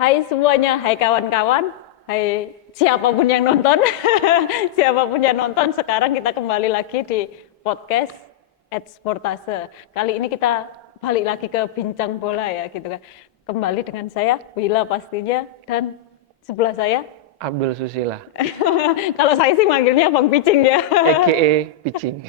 Hai semuanya, hai kawan-kawan, hai siapapun yang nonton, siapapun yang nonton, sekarang kita kembali lagi di podcast Sportase. Kali ini kita balik lagi ke bincang bola ya gitu kan. Kembali dengan saya, Wila pastinya, dan sebelah saya, Abdul Susila, kalau saya sih manggilnya Bang Picing ya. a.k.a. Pitching.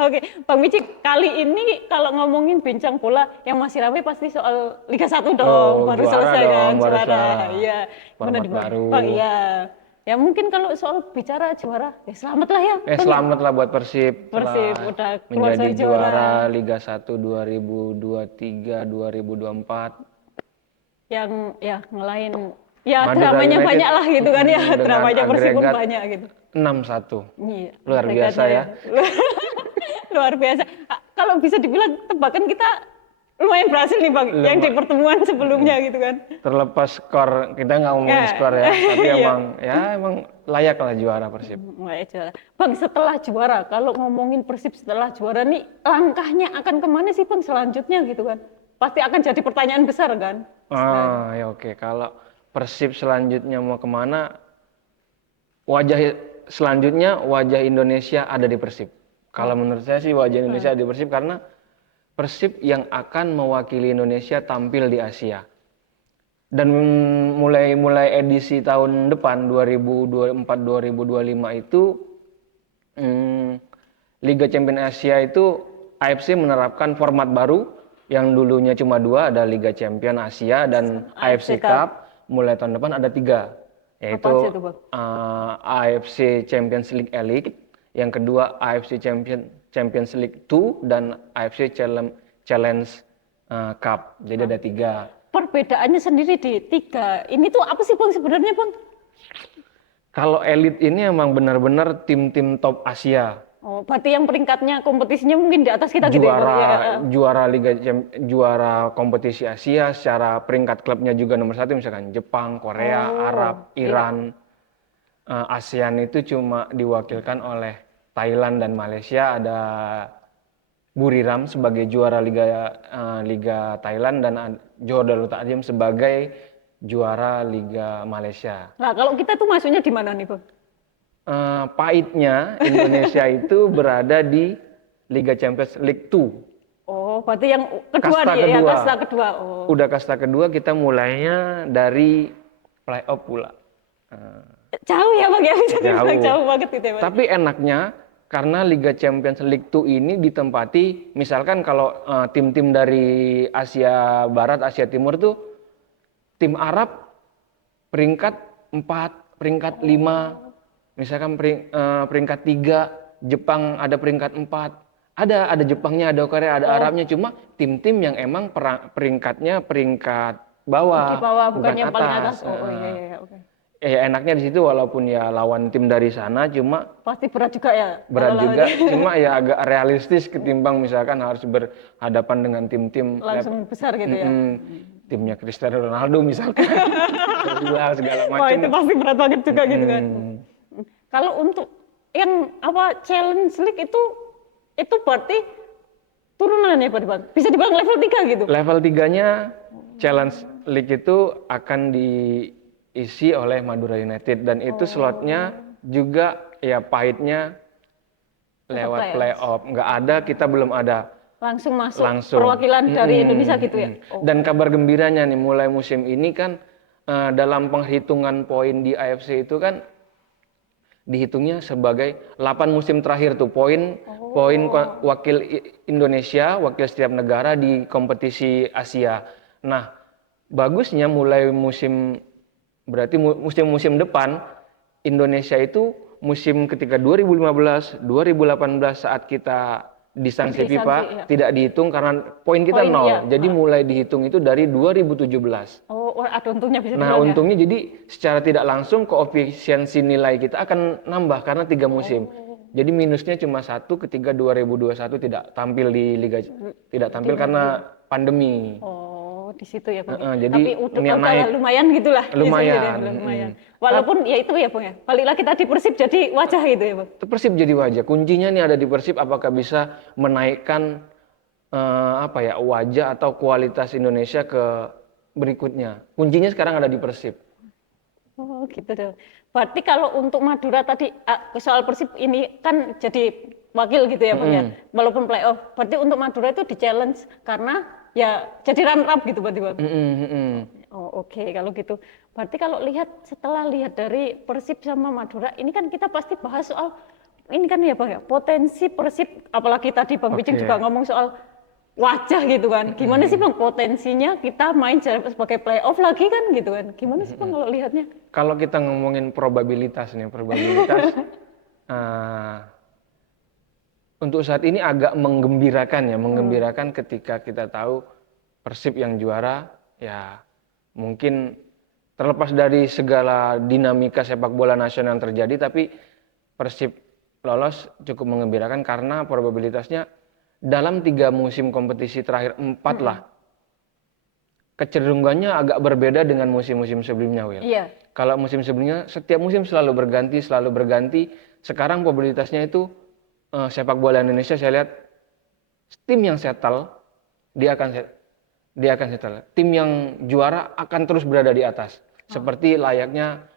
Oke, Bang Mici, kali ini kalau ngomongin bincang bola yang masih ramai pasti soal Liga 1 dong, Oh, baru juara selesai kan, dong, baru juara. juara. Iya, gimana Format di Bang? baru. Bang, iya. Ya mungkin kalau soal bicara juara, ya selamat lah ya, Bang ya. Selamat lah buat Persib Persib telah udah keluar menjadi dari juara juara Liga 1 2023-2024. yang ya ngelain, ya Madura dramanya United banyak lah gitu kan ya, dengan dramanya Persib pun agregat banyak gitu. 6-1. Iya, Luar biasa agregatnya ya. Luar biasa. Kalau bisa dibilang tebakan kita lumayan berhasil nih Bang, yang di pertemuan sebelumnya gitu kan. Terlepas skor, kita nggak ngomongin Ya. skor ya, tapi Iya. emang layak lah juara Persib. Mulai juara. Bang, setelah juara, kalau ngomongin Persib setelah juara nih, langkahnya akan kemana sih Bang selanjutnya gitu kan? Pasti akan jadi pertanyaan besar kan? Ya oke. Kalau Persib selanjutnya mau kemana, wajah selanjutnya wajah Indonesia ada di Persib. Kalau menurut saya sih wajah Indonesia ada di Persib karena Persib yang akan mewakili Indonesia tampil di Asia. Dan mulai edisi tahun depan 2024-2025 itu Liga Champions Asia itu AFC menerapkan format baru yang dulunya cuma dua, ada Liga Champions Asia dan AFC Cup. Mulai tahun depan ada tiga, Apa aja yaitu tuh Bang? AFC Champions League Elite, yang kedua AFC Champions League 2 dan AFC Challenge Cup. Jadi ada tiga. Perbedaannya sendiri di tiga, ini tuh apa sih Bang sebenarnya Bang? Kalau elite ini emang benar-benar tim-tim top Asia. Oh, berarti yang peringkatnya kompetisinya mungkin di atas kita gitu ya Bang? Juara juara kompetisi Asia secara peringkat klubnya juga nomor satu, misalkan Jepang, Korea, Arab, Iran. ASEAN itu cuma diwakilkan oleh Thailand dan Malaysia. Ada Buriram sebagai juara Liga Thailand dan Johor Darul Ta'zim sebagai juara Liga Malaysia. Nah, kalau kita tuh masuknya di mana nih Bang? Pahitnya Indonesia itu berada di Liga Champions League 2. Oh, berarti yang kedua Kasta nih ya, kedua. kasta kedua. Oh. Udah kasta kedua, kita mulainya dari playoff pula. Jauh ya Bang ya, bisa dibilang Jauh. jauh banget gitu ya Bang. Tapi enaknya karena Liga Champions League 2 ini ditempati, misalkan kalau tim-tim dari Asia Barat, Asia Timur tuh, tim Arab peringkat 4, peringkat 5, misalkan peringkat 3, Jepang ada peringkat 4. Ada Jepangnya, ada Korea, ada Arabnya, cuma tim-tim yang emang peringkatnya peringkat bawah, Di bawah, bukan yang paling atas. atas. Oh iya, oke. Ya enaknya di situ, walaupun ya lawan tim dari sana, cuma Pasti berat juga ya. berat juga, cuma ya agak realistis ketimbang misalkan harus berhadapan dengan tim-tim Langsung besar gitu ya. timnya Cristiano Ronaldo misalkan. Segala macam. Wah, itu pasti berat banget juga gitu kan. Kalau untuk yang apa Challenge League itu berarti turunan ya Pak Bang? Bisa dibilang level 3 gitu. Level 3-nya Challenge League itu akan diisi oleh Madura United dan itu slotnya juga ya pahitnya lewat playoff. Nggak ada, kita belum ada. Langsung masuk perwakilan dari Indonesia gitu ya. Dan kabar gembiranya nih, mulai musim ini kan dalam penghitungan poin di AFC itu kan dihitungnya sebagai 8 musim terakhir tuh poin wakil Indonesia, wakil setiap negara di kompetisi Asia. Nah, bagusnya mulai berarti musim depan Indonesia itu musim ketika 2015, 2018 saat kita disanksi FIFA tidak dihitung karena poin kita 0. Iya. Jadi mulai dihitung itu dari 2017. Oh, ada untungnya bisa Nah, untungnya jadi secara tidak langsung koefisiensi nilai kita akan nambah karena 3 musim. Jadi minusnya cuma 1 ketika 2021 tidak tampil di Liga, tidak tampil karena pandemi. Oh, di situ ya Bang. Jadi tapi udah lumayan gitulah. Lumayan. Walaupun ya itu ya Bang ya. Balik lagi tadi Persib jadi wajah gitu ya Bang. Persib jadi wajah. Kuncinya nih ada di Persib, apakah bisa menaikkan wajah atau kualitas Indonesia ke berikutnya. Kuncinya sekarang ada di Persib. Oh gitu dong. Berarti kalau untuk Madura tadi soal Persib ini kan jadi wakil gitu ya Bang ya, walaupun playoff. Berarti untuk Madura itu di challenge karena ya jadi runner up gitu berarti Bang. Oh oke. Kalau gitu. Berarti kalau setelah lihat dari Persib sama Madura, ini kan kita pasti bahas soal ini kan ya Bang ya, potensi Persib, apalagi tadi Bang Bijing Oke. juga ngomong soal wajah gitu kan. Gimana sih Bang potensinya kita main sebagai playoff lagi kan gitu kan. Gimana sih Bang kalau lihatnya? Kalau kita ngomongin probabilitas nih, eh, untuk saat ini agak menggembirakan ya, menggembirakan ketika kita tahu Persib yang juara, ya mungkin terlepas dari segala dinamika sepak bola nasional yang terjadi, tapi Persib lolos cukup menggembirakan karena probabilitasnya dalam 3 musim kompetisi terakhir 4 lah, kecenderungannya agak berbeda dengan musim-musim sebelumnya, Will. Iya. Kalau musim sebelumnya, setiap musim selalu berganti. Sekarang probabilitasnya itu sepak bola Indonesia saya lihat tim yang settle dia akan settle. Tim yang juara akan terus berada di atas. Seperti layaknya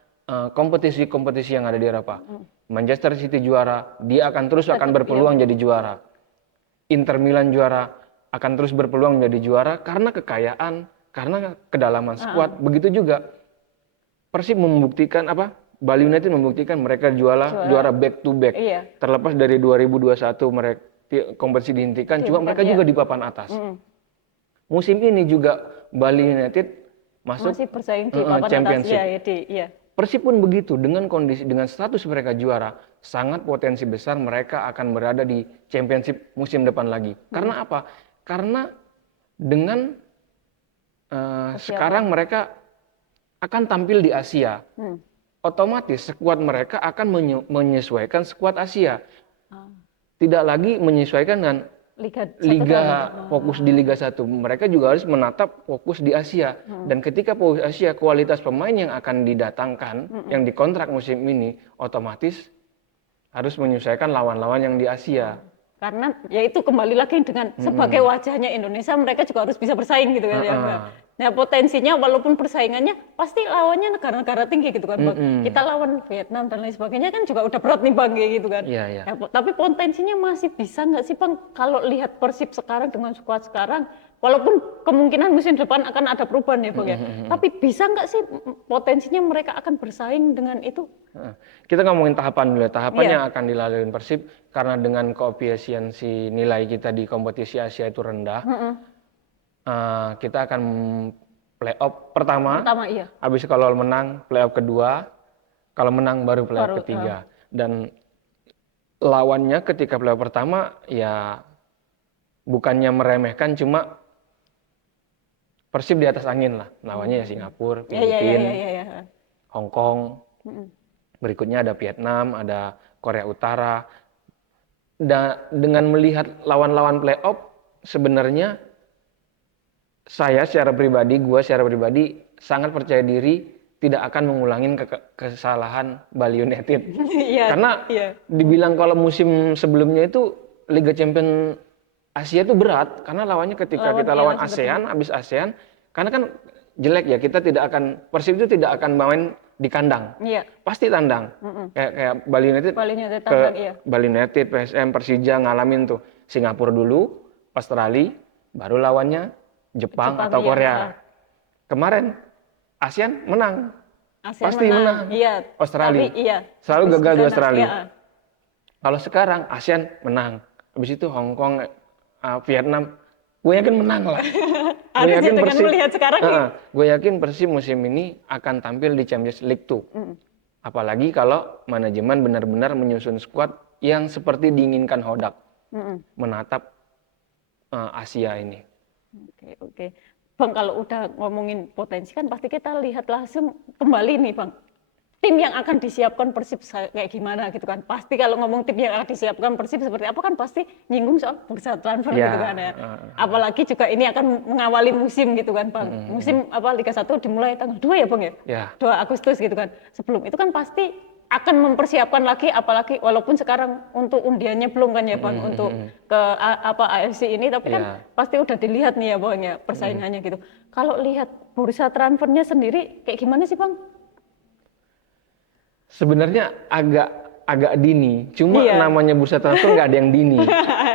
kompetisi-kompetisi yang ada di Eropa. Manchester City juara, dia akan berpeluang jadi juara. Inter Milan juara, akan terus berpeluang menjadi juara karena kekayaan, karena kedalaman skuad. Begitu juga Persib membuktikan Bali United membuktikan mereka juara back to back. Iya. Terlepas dari 2021 mereka kompetisi dihentikan, cuma mereka juga di papan atas. Musim ini juga Bali United masih bersaing di papan Championship. atas. Iya. Persib pun begitu, dengan status mereka juara, sangat potensi besar mereka akan berada di Championship musim depan lagi. Karena apa? Karena dengan sekarang mereka akan tampil di Asia. Otomatis skuad mereka akan menyesuaikan skuad Asia. Tidak lagi menyesuaikan dengan Liga fokus di Liga 1. Mereka juga harus menatap fokus di Asia. Dan ketika fokus Asia, kualitas pemain yang akan didatangkan, yang dikontrak musim ini, otomatis harus menyesuaikan lawan-lawan yang di Asia. Karena ya itu kembali lagi dengan sebagai wajahnya Indonesia, mereka juga harus bisa bersaing gitu kan ya. Nah potensinya walaupun persaingannya pasti lawannya negara-negara tinggi gitu kan Bang. Kita lawan Vietnam dan lain sebagainya kan juga udah berat nih Bang gitu kan. Iya. Ya, tapi potensinya masih bisa nggak sih Bang kalau lihat Persib sekarang dengan skuad sekarang, walaupun kemungkinan musim depan akan ada perubahan ya Bang ya. Tapi bisa nggak sih potensinya mereka akan bersaing dengan itu? Kita ngomongin tahapan dulu. Tahapan yang akan dilalui Persib karena dengan koefisiensi nilai kita di kompetisi Asia itu rendah. Kita akan playoff pertama, iya. habis kalau menang playoff kedua, kalau menang baru playoff ketiga. Dan lawannya ketika playoff pertama ya bukannya meremehkan, cuma Persib di atas angin lah. Lawannya ya Singapura, Filipina, Hong Kong, berikutnya ada Vietnam, ada Korea Utara. Dan dengan melihat lawan-lawan playoff, sebenarnya gue secara pribadi sangat percaya diri tidak akan mengulangi kesalahan Bali United. Karena dibilang kalau musim sebelumnya itu Liga Champions Asia itu berat, karena lawannya ketika kita lawan ASEAN, habis ASEAN, karena kan jelek ya, Persib itu tidak akan main di kandang, pasti tandang. Kayak Bali United, Bali United, PSM, Persija ngalamin tuh Singapura dulu, Australia, baru lawannya Jepang atau Korea. Kemarin ASEAN menang, pasti menang. Australia, selalu gagal di Australia. Kalau sekarang ASEAN menang, habis itu Hong Kong, Vietnam, gue yakin menang lah. Gue yakin Persib musim ini akan tampil di Champions League 2. Apalagi kalau manajemen benar-benar menyusun skuad yang seperti diinginkan Hodak, menatap Asia ini. Oke. Bang, kalau udah ngomongin potensi kan pasti kita lihat langsung kembali nih Bang. Tim yang akan disiapkan Persib kayak gimana gitu kan. Pasti kalau ngomong tim yang akan disiapkan Persib seperti apa kan pasti nyinggung soal bursa transfer gitu kan ya. Apalagi juga ini akan mengawali musim gitu kan Bang. Musim Liga 1 dimulai tanggal 2 ya Bang ya? 2 Agustus gitu kan. Sebelum itu kan pasti akan mempersiapkan lagi, apalagi walaupun sekarang untuk undiannya belum kan ya Bang, untuk ke AFC ini, tapi kan Iya. pasti udah dilihat nih ya Bang ya persaingannya gitu. Kalau lihat bursa transfernya sendiri kayak gimana sih Bang? Sebenarnya agak dini, cuma Iya. namanya bursa transfer nggak ada yang dini.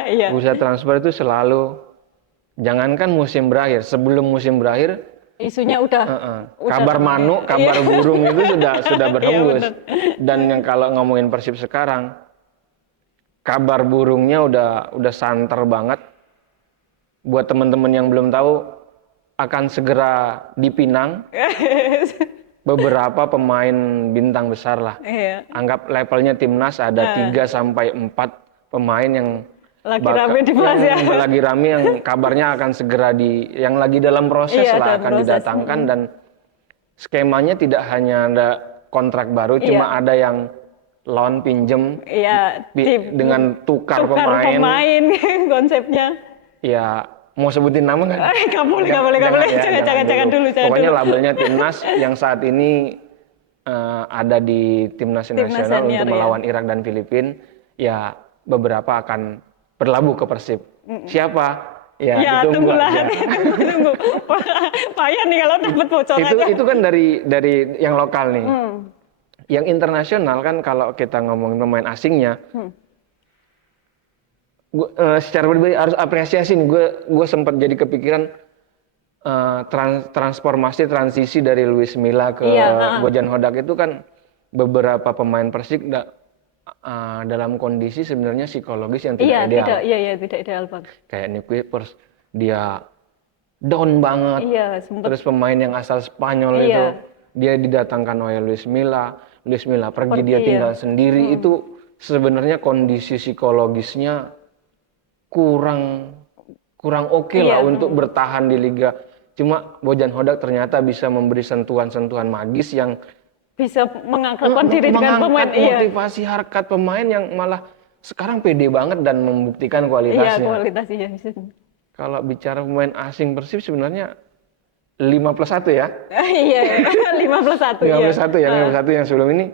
Iya. Bursa transfer itu selalu, jangankan musim berakhir, sebelum musim berakhir, Isunya udah kabar ramai. manuk, kabar burung itu sudah berhembus. bener. Dan yang kalau ngomongin Persib sekarang, kabar burungnya udah santer banget. Buat teman-teman yang belum tahu, akan segera dipinang beberapa pemain bintang besar lah. Iya. Anggap levelnya timnas ada 3 sampai 4 pemain yang Lagi rame dibahas ya. yang lagi rame, yang kabarnya akan segera yang lagi dalam proses Iya, lah dalam akan proses. didatangkan. Dan skemanya tidak hanya ada kontrak baru, cuma ada yang loan pinjem Iya, dengan tukar pemain konsepnya. Ya mau sebutin nama nggak? Nggak boleh. Jangan dulu. Pokoknya labelnya timnas yang saat ini ada di timnas nasional senior, untuk melawan Irak dan Filipina. Ya beberapa akan berlabuh ke Persib. Siapa? Ya ditunggu tunggulah. aja. Tunggu. Payah nih kalau dapat bocorannya. Itu kan dari yang lokal nih. Yang internasional kan kalau kita ngomongin pemain asingnya, secara pribadi harus apresiasi nih. Gue sempat jadi kepikiran transisi dari Luis Milla ke Bojan Hodak itu kan beberapa pemain Persik dalam kondisi sebenarnya psikologis yang tidak ideal. Tidak ideal Bang. Kayak Nick Kuipers, dia down banget. Iya, Terus pemain yang asal Spanyol itu, dia didatangkan oleh Luis Milla pergi, dia tinggal sendiri. Itu sebenarnya kondisi psikologisnya kurang oke lah untuk bertahan di liga. Cuma Bojan Hodak ternyata bisa memberi sentuhan-sentuhan magis yang bisa mengangkatkan diri dengan pemain. Motivasi harkat pemain yang malah sekarang pede banget dan membuktikan kualitasnya. Iya, kualitasnya. Kalau bicara pemain asing Persib sebenarnya 5+1 ya. Iya, 5+1. 5+1 ya, 5+1 yang sebelum ini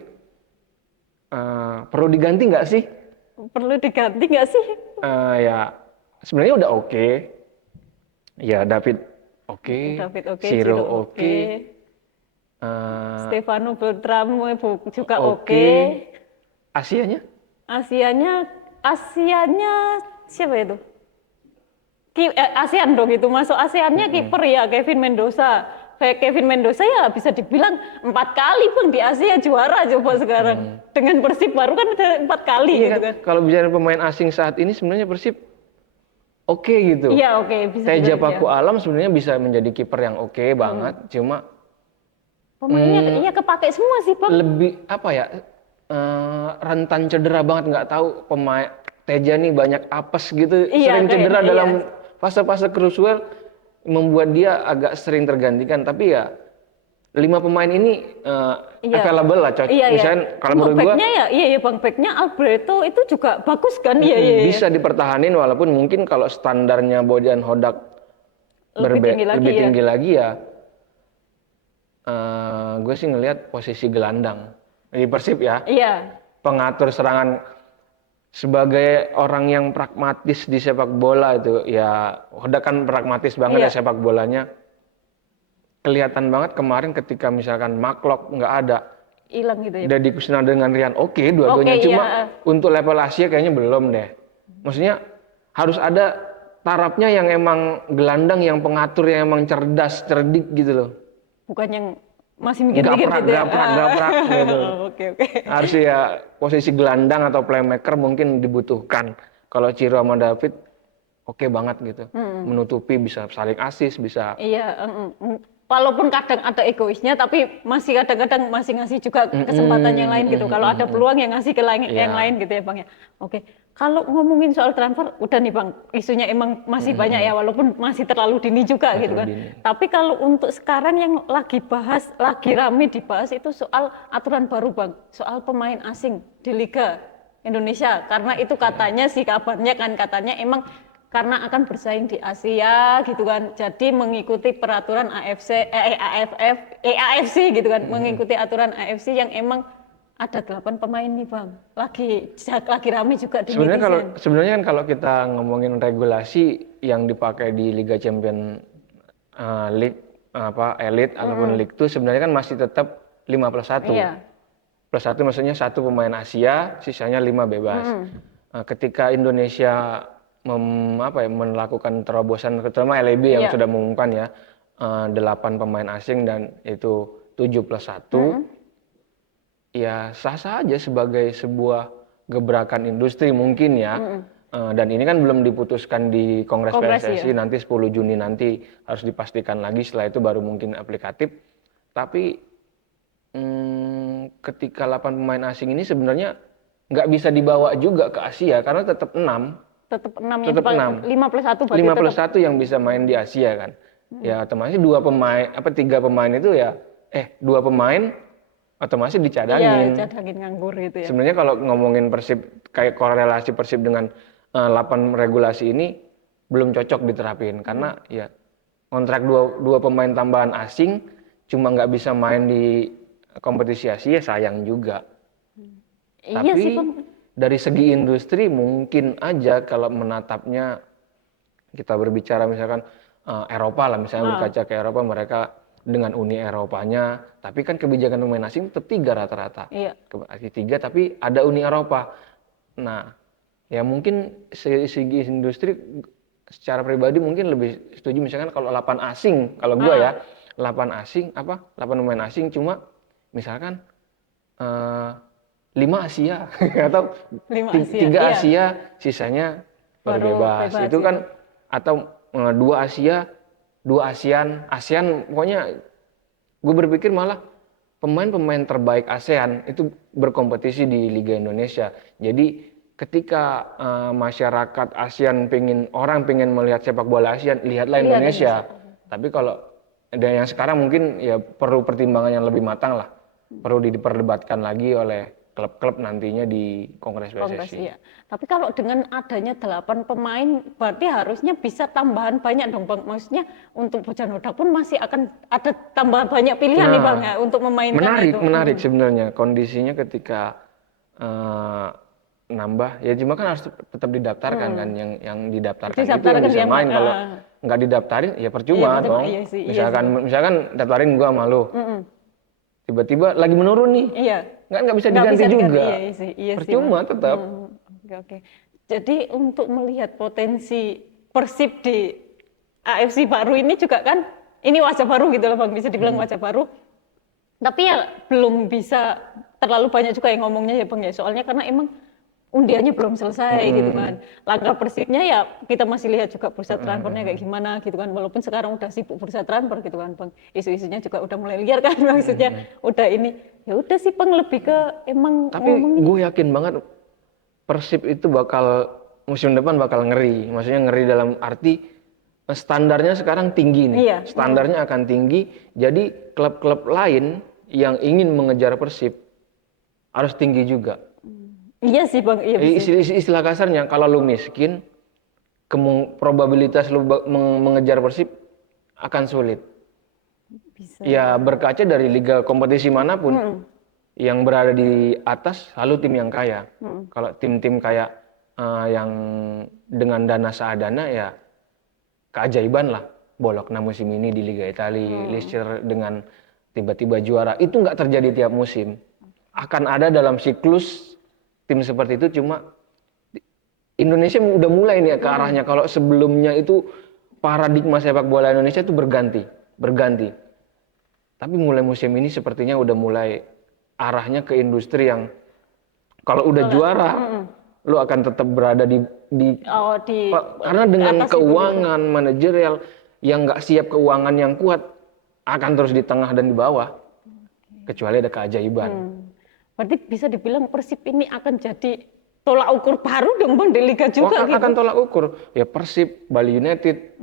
perlu diganti nggak sih? Perlu diganti nggak sih? Ya sebenarnya udah oke. Ya David oke, Ciro oke. Stefano Beltram juga oke. Asianya siapa itu? ASEAN dong itu, masuk ASEAN-nya kiper ya Kevin Mendoza. Kevin Mendoza ya bisa dibilang 4 kali Bang di Asia juara coba sekarang. Dengan Persib baru kan ada 4 kali gitu kan. Kalau bicara pemain asing saat ini sebenarnya Persib oke gitu. Iya oke. Teja Paku Alam sebenarnya bisa menjadi kiper yang oke banget. Cuma pemainnya kepake semua sih Bang. Lebih apa ya, rentan cedera banget, nggak tahu pemain Teja nih banyak apes gitu, sering cedera dalam fase-fase krusial, membuat dia agak sering tergantikan. Tapi ya 5 pemain ini available lah, cocok. Misalnya kalau menurut gua Bang, backnya Alberto itu juga bagus kan. Bisa dipertahanin walaupun mungkin kalau standarnya Bojan Hodak lebih tinggi lagi ya. Gue sih ngelihat posisi gelandang di Persib ya. Pengatur serangan, sebagai orang yang pragmatis di sepak bola itu ya, Hodak kan pragmatis banget ya sepak bolanya. Kelihatan banget kemarin ketika misalkan Mark nggak ada, hilang gitu ya. Deddy Kusnandar dengan Rian dua-duanya, cuma untuk level Asia kayaknya belum deh. Maksudnya harus ada tarafnya yang emang gelandang, yang pengatur, yang emang cerdik gitu loh. Bukan yang masih mikir-mikir gitu ya. Gaprak gitu. Oke. Harus ya posisi gelandang atau playmaker mungkin dibutuhkan. Kalau Ciro sama David oke banget gitu. Menutupi, bisa saling assist, bisa. Walaupun kadang ada egoisnya, tapi masih kadang-kadang masih ngasih juga kesempatan yang lain gitu. Kalau ada peluang yang ngasih ke yang lain gitu ya Bang ya. Oke. Kalau ngomongin soal transfer, udah nih Bang, isunya emang masih banyak ya, walaupun masih terlalu dini juga gitu kan. Tapi kalau untuk sekarang yang lagi rame dibahas itu soal aturan baru Bang, soal pemain asing di Liga Indonesia. Karena itu katanya sih kabarnya kan, katanya emang karena akan bersaing di Asia gitu kan, jadi mengikuti peraturan AFC gitu kan, mengikuti aturan AFC yang emang ada 8 pemain nih Bang. Lagi rame juga di Sebenarnya netizen. kan kalau kita ngomongin regulasi yang dipakai di Liga Champion League Elite ataupun League 2 sebenarnya kan masih tetap 5+1. Iya. Plus 1 maksudnya 1 pemain Asia, sisanya 5 bebas. Ketika Indonesia melakukan terobosan, terutama LEB yang Iya. sudah mengumumkan ya 8 pemain asing dan itu 7+1, ya sah-sah aja sebagai sebuah gebrakan industri mungkin ya. Dan ini kan belum diputuskan di Kongres PSSI, ya. nanti 10 Juni nanti harus dipastikan lagi, setelah itu baru mungkin aplikatif. Tapi ketika 8 pemain asing ini sebenarnya nggak bisa dibawa juga ke Asia karena tetap 6. Tetap 6 yang Tetap 6. 5+1 berarti 5+1 yang bisa main di Asia kan. Ya otomatis 3 pemain itu ya 2 pemain otomatis dicadangin. Iya, cadangin nganggur gitu ya. Sebenarnya kalau ngomongin Persib, kayak korelasi Persib dengan 8 regulasi ini belum cocok diterapin karena ya kontrak dua pemain tambahan asing cuma nggak bisa main di kompetisi Asia, sayang juga. Iya sih Tapi Bang. dari segi industri mungkin aja kalau menatapnya, kita berbicara misalkan Eropa lah, misalnya berkaca ke Eropa, mereka dengan Uni Eropanya, tapi kan kebijakan pemain asing tetap 3 rata-rata. Iya. 3 tapi ada Uni Eropa. Nah, ya mungkin segi industri secara pribadi mungkin lebih setuju misalkan kalau 8 asing, kalau gua ya 8 asing 8 pemain asing cuma misalkan 5 Asia atau 5 Asia, 3 iya. Asia, sisanya baru bebas. Itu gitu. kan atau 2 Asia, 2 ASEAN pokoknya gue berpikir malah pemain-pemain terbaik ASEAN itu berkompetisi di Liga Indonesia. Jadi ketika masyarakat ASEAN orang pengen melihat sepak bola ASEAN, lihatlah Indonesia. Tapi kalau dan yang sekarang mungkin ya perlu pertimbangan yang lebih matang lah. Perlu diperdebatkan lagi oleh klub-klub nantinya di Kongres PSSI. Iya. Tapi kalau dengan adanya 8 pemain, berarti harusnya bisa tambahan banyak dong Bang. Maksudnya untuk Bojanoda pun masih akan ada tambahan banyak pilihan nih Bang ya untuk memainkan itu. Menarik sebenarnya kondisinya ketika nambah, ya cuma kan harus tetap didaftarkan kan, yang didaftarkan itu yang bisa main. Kalau nggak didaftarin ya percuma dong. Misalkan daftarin gua sama lu. Tiba-tiba lagi menurun nih. Iya. Nggak bisa diganti juga. Iya, percuma tetap. Oke. Jadi untuk melihat potensi Persib di AFC baru ini juga kan, ini wajah baru gitu loh Bang, bisa dibilang wajah baru. Tapi ya belum bisa terlalu banyak juga yang ngomongnya ya Bang ya, soalnya karena emang undiannya belum selesai gitu kan. Langkah Persibnya ya kita masih lihat juga bursa transfernya kayak gimana gitu kan. Walaupun sekarang udah sibuk bursa transfer gitu kan Bang. Isu-isunya juga udah mulai liar kan maksudnya. Udah ini. Ya udah sih Bang, lebih ke emang. Tapi gue yakin banget Persib itu musim depan bakal ngeri. Maksudnya ngeri dalam arti standarnya sekarang tinggi nih. Iya. Standarnya akan tinggi. Jadi klub-klub lain yang ingin mengejar Persib harus tinggi juga. Iya sih Bang, iya. Istilah kasarnya, kalau lu miskin, probabilitas lu mengejar Persib akan sulit. Bisa. Ya berkaca dari liga kompetisi manapun, yang berada di atas selalu tim yang kaya. Kalau tim-tim kayak yang dengan dana seadana ya keajaiban lah. Bologna musim ini di Liga Italia, Leicester dengan tiba-tiba juara, itu nggak terjadi tiap musim. Akan ada dalam siklus tim seperti itu, cuma Indonesia udah mulai nih ke arahnya. Kalau sebelumnya itu paradigma sepak bola Indonesia itu berganti. Tapi mulai musim ini sepertinya udah mulai arahnya ke industri yang kalau udah juara, lu akan tetap berada karena dengan keuangan manajerial yang nggak siap, keuangan yang kuat akan terus di tengah dan di bawah, kecuali ada keajaiban. Berarti bisa dibilang Persib ini akan jadi tolak ukur baru dong Bang di Liga juga gitu. Akan tolak ukur. Ya Persib, Bali United,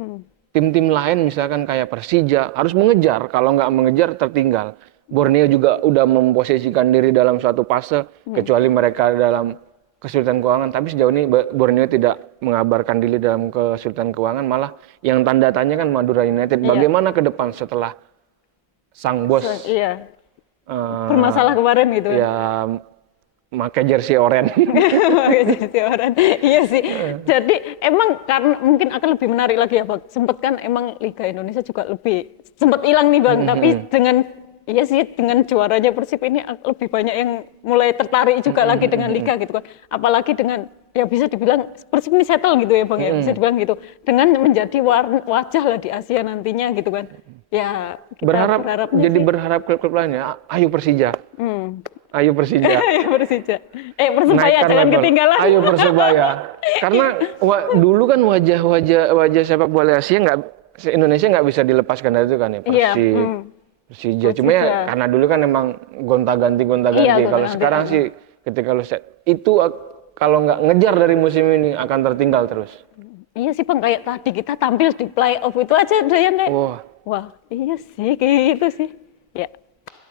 tim-tim lain misalkan kayak Persija harus mengejar. Kalau nggak mengejar tertinggal. Borneo juga udah memposisikan diri dalam suatu fase, kecuali mereka dalam kesulitan keuangan. Tapi sejauh ini Borneo tidak mengabarkan diri dalam kesulitan keuangan. Malah yang tanda tanya kan Madura United. Bagaimana ke depan setelah sang bos bermasalah kemarin gitu. Ya pakai jersey oranye. Jadi orang, iya sih. Jadi emang karena mungkin akan lebih menarik lagi ya Bang. Sempet kan emang Liga Indonesia juga lebih sempet hilang nih Bang. Tapi dengan iya sih dengan juaranya Persib ini lebih banyak yang mulai tertarik juga lagi dengan Liga gitu kan. Apalagi dengan ya bisa dibilang Persib ini settle gitu ya Bang ya. Bisa dibilang gitu. Dengan menjadi wajah lah di Asia nantinya gitu kan. Ya kita Berharap klub-klub lainnya, ayo Persija. Ayo Persija. Ayo Persija. Persebaya Naikkan jangan level. ketinggalan. Ayo Persebaya. Karena dulu kan wajah sepak bola Asia Indonesia nggak bisa dilepaskan dari itu kan ya. Persib, Persija. Cuma ya karena dulu kan emang gonta-ganti. Kalau sekarang sih ketika itu kalau nggak ngejar dari musim ini akan tertinggal terus. Iya sih Bang, kayak tadi kita tampil di playoff itu aja udah yang kayak wah iya sih kayak gitu sih. Ya.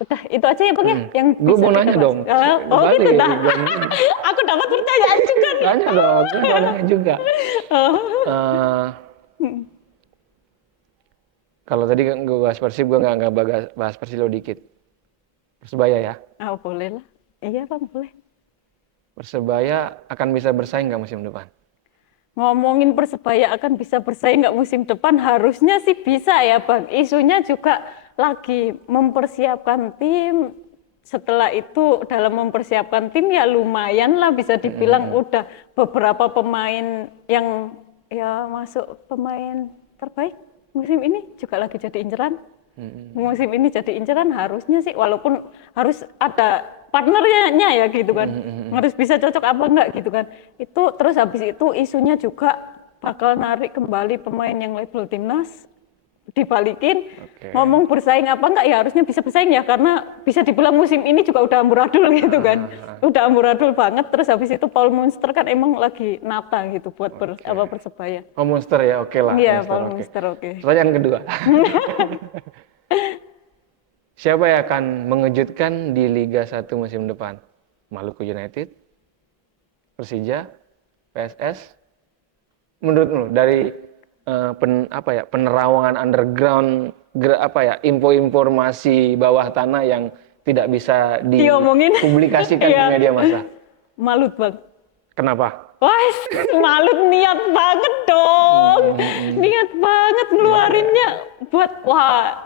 Udah, itu aja ya Bang ya yang gue bisa mau nanya kita dong. bahas. Gitu dah. Aku dapat pertanyaan juga nih. Tanya dong, gue mau nanya juga. Kalau tadi gue bahas Persib, gue nggak bahas Persilo dikit. Persebaya ya. Boleh lah. Iya Bang, boleh. Persebaya akan bisa bersaing nggak musim depan? Ngomongin Persebaya akan bisa bersaing nggak musim depan, harusnya sih bisa ya Bang. Isunya juga lagi mempersiapkan tim. Setelah itu dalam mempersiapkan tim ya lumayan lah bisa dibilang udah beberapa pemain yang ya masuk pemain terbaik musim ini juga lagi jadi inceran. Musim ini jadi inceran harusnya sih, walaupun harus ada partnernya ya gitu kan. Harus bisa cocok apa enggak gitu kan. Itu terus habis itu isunya juga bakal narik kembali pemain yang label timnas, dibalikin. Ngomong bersaing apa enggak ya harusnya bisa bersaing ya, karena bisa dibilang musim ini juga udah amburadul gitu kan. Udah amburadul banget. Terus habis itu Paul Munster kan emang lagi nata gitu buat Persebaya. Oh Munster ya, oke lah. Iya Paul Munster oke. Pertanyaan kedua. Siapa yang akan mengejutkan di Liga 1 musim depan? Maluku United, Persija, PSS? Menurutmu dari penerawangan underground, info-informasi bawah tanah yang tidak bisa dipublikasikan di media massa? Malut Bang. Kenapa? Wah, Malut niat banget dong. Niat banget ngeluarinnya buat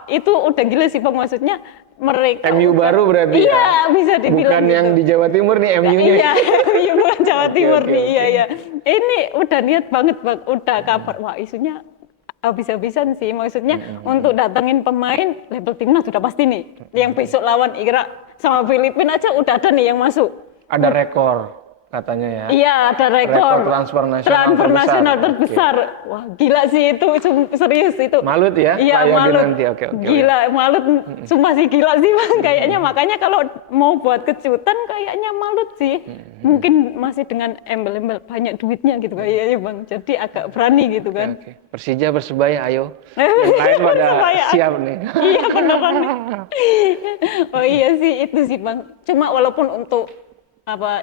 itu udah gila sih Bang, maksudnya mereka MU baru berarti iya, bisa dibilang bukan yang di Jawa Timur nih MU-nya. Iya, MU bukan Jawa Timur nih. Iya. Ini udah niat banget Bang, udah kabar. Wah, isunya habis-habisan sih, maksudnya untuk datengin pemain label timnas sudah pasti nih. Yang besok lawan Irak sama Filipina aja udah ada nih yang masuk. Ada rekor katanya ya. Iya, ada rekor transfer nasional terbesar. Wah, gila sih itu, serius itu. Malut ya? Iya, Malut. Nanti. Oke. Gila, Malut sumpah sih gila sih Bang. Kayaknya makanya kalau mau buat kejutan kayaknya Malut sih. Mungkin masih dengan embel-embel banyak duitnya gitu kayaknya Bang. Jadi agak berani gitu kan. Oke. Persija Persebaya ayo. Yang lain pada siap nih. Iya, beneran nih. Oh iya sih itu sih Bang. Cuma walaupun untuk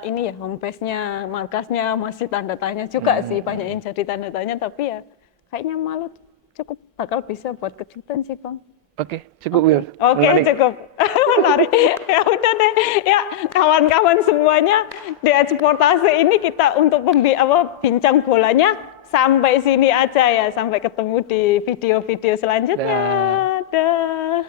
ini ya homepage-nya, markasnya masih tanda tanya juga sih, banyak yang jadi tanda tanya, tapi ya kayaknya Malut cukup bakal bisa buat kejutan sih Bang. Oke, cukup Wil. Oke, cukup. Menarik. Ya udah deh. Ya, kawan-kawan semuanya di Eksportase ini kita untuk bincang bolanya sampai sini aja ya, sampai ketemu di video-video selanjutnya. Dah.